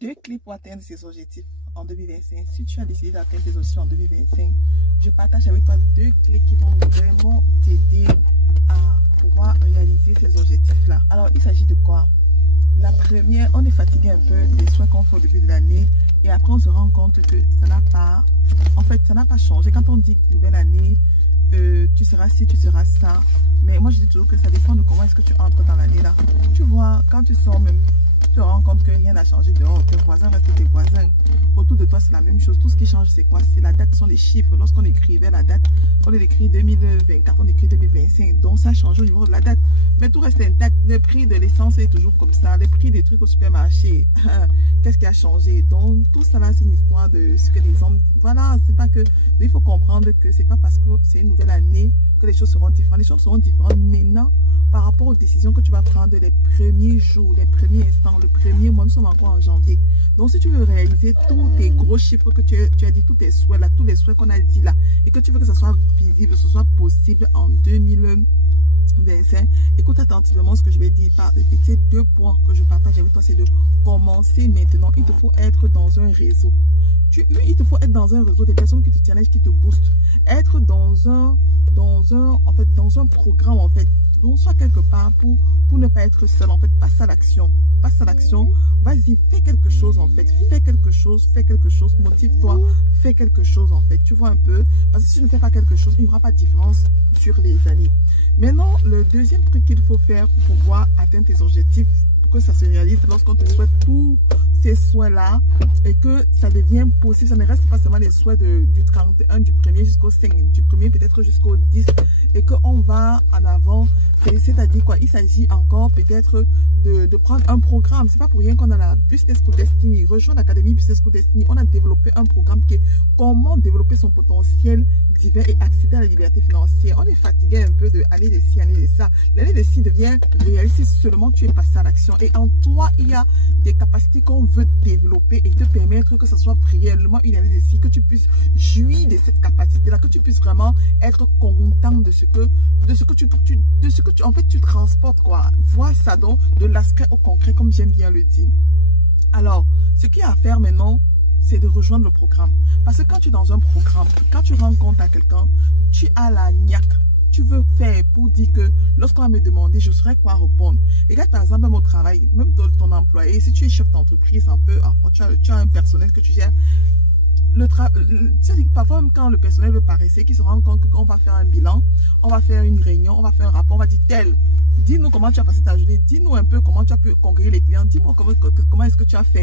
2 clés pour atteindre ces objectifs en 2025. Si tu as décidé d'atteindre tes objectifs en 2025, je partage avec toi 2 clés qui vont vraiment t'aider à pouvoir réaliser ces objectifs-là. Alors, il s'agit de quoi? La première, on est fatigué un peu des soins qu'on fait au début de l'année et après on se rend compte que ça n'a pas, ça n'a pas changé. Quand on dit nouvelle année, tu seras ci, tu seras ça. Mais moi je dis toujours que ça dépend de comment est-ce que tu entres dans l'année là. Tu vois, quand tu sors même, tu te rends compte que rien n'a changé dehors. Tes voisins restent tes voisins. Autour de toi, c'est la même chose. Tout ce qui change, c'est quoi? C'est la date, ce sont les chiffres. Lorsqu'on écrivait la date, on écrit 2024, on écrit 2025. Donc, ça change au niveau de la date. Mais tout reste intact. Le prix de l'essence est toujours comme ça. Le prix des trucs au supermarché, qu'est-ce qui a changé? Donc, tout ça là, c'est une histoire de ce que les hommes... Voilà, c'est pas que... Il faut comprendre que c'est pas parce que c'est une nouvelle année que les choses seront différentes. Les choses seront différentes maintenant par rapport aux décisions que tu vas prendre les premiers jours, les premiers instants, le premier mois. Nous sommes encore en janvier. Donc, si tu veux réaliser tous tes gros chiffres que tu as dit, tous tes souhaits là, tous les souhaits qu'on a dit là, et que tu veux que ça soit visible, que ce soit possible en 2025, écoute attentivement ce que je vais dire. Ces 2 points que je partage avec toi, c'est de commencer maintenant. Il te faut être dans un réseau. Il te faut être dans un réseau, des personnes qui te challengent, qui te boostent. Être dans un programme, en fait. Donc, soit quelque part pour ne pas être seul, en fait. Passe à l'action. Passe à l'action. Vas-y, fais quelque chose, en fait. Fais quelque chose, motive-toi, fais quelque chose, en fait. Tu vois un peu. Parce que si tu ne fais pas quelque chose, il n'y aura pas de différence sur les années. Maintenant, le deuxième truc qu'il faut faire pour pouvoir atteindre tes objectifs, pour que ça se réalise, lorsqu'on te souhaite tous ces souhaits-là et que ça devient possible, ça ne reste pas seulement les souhaits du 31, du 1er jusqu'au 5, du 1er peut-être jusqu'au 10 et qu'on va en avant. C'est-à-dire quoi? Il s'agit encore peut-être de prendre un programme. C'est pas pour rien qu'on a la Business School Destiny. Rejoins l'Académie Business School Destiny. On a développé un programme qui est comment développer son potentiel divin et accéder à la liberté financière. On est fatigué un peu de année de ci, année de ça. L'année de ci devient réaliste si seulement tu es passé à l'action. Et en toi, il y a des capacités qu'on veut développer et te permettre que ce soit réellement une année de ci, que tu puisses jouir de cette capacité-là, que tu puisses vraiment être content de ce que tu transportes, quoi. Vois ça donc de l'abstrait au concret, comme j'aime bien le dire. Alors, ce qu'il y a à faire maintenant, c'est de rejoindre le programme. Parce que quand tu es dans un programme, quand tu rencontres à quelqu'un, tu as la niaque. Tu veux faire pour dire que lorsqu'on va me demander, je saurais quoi répondre. Et regarde par exemple, même au travail, même ton employé, si tu es chef d'entreprise, un peu, tu as un personnel que tu gères. Parfois, même quand le personnel veut paraître, qu'il se rend compte qu'on va faire un bilan, on va faire une réunion, on va faire un rapport, on va dire dis-nous comment tu as passé ta journée, dis-nous un peu comment tu as pu conquérir les clients, dis-moi comment est-ce que tu as fait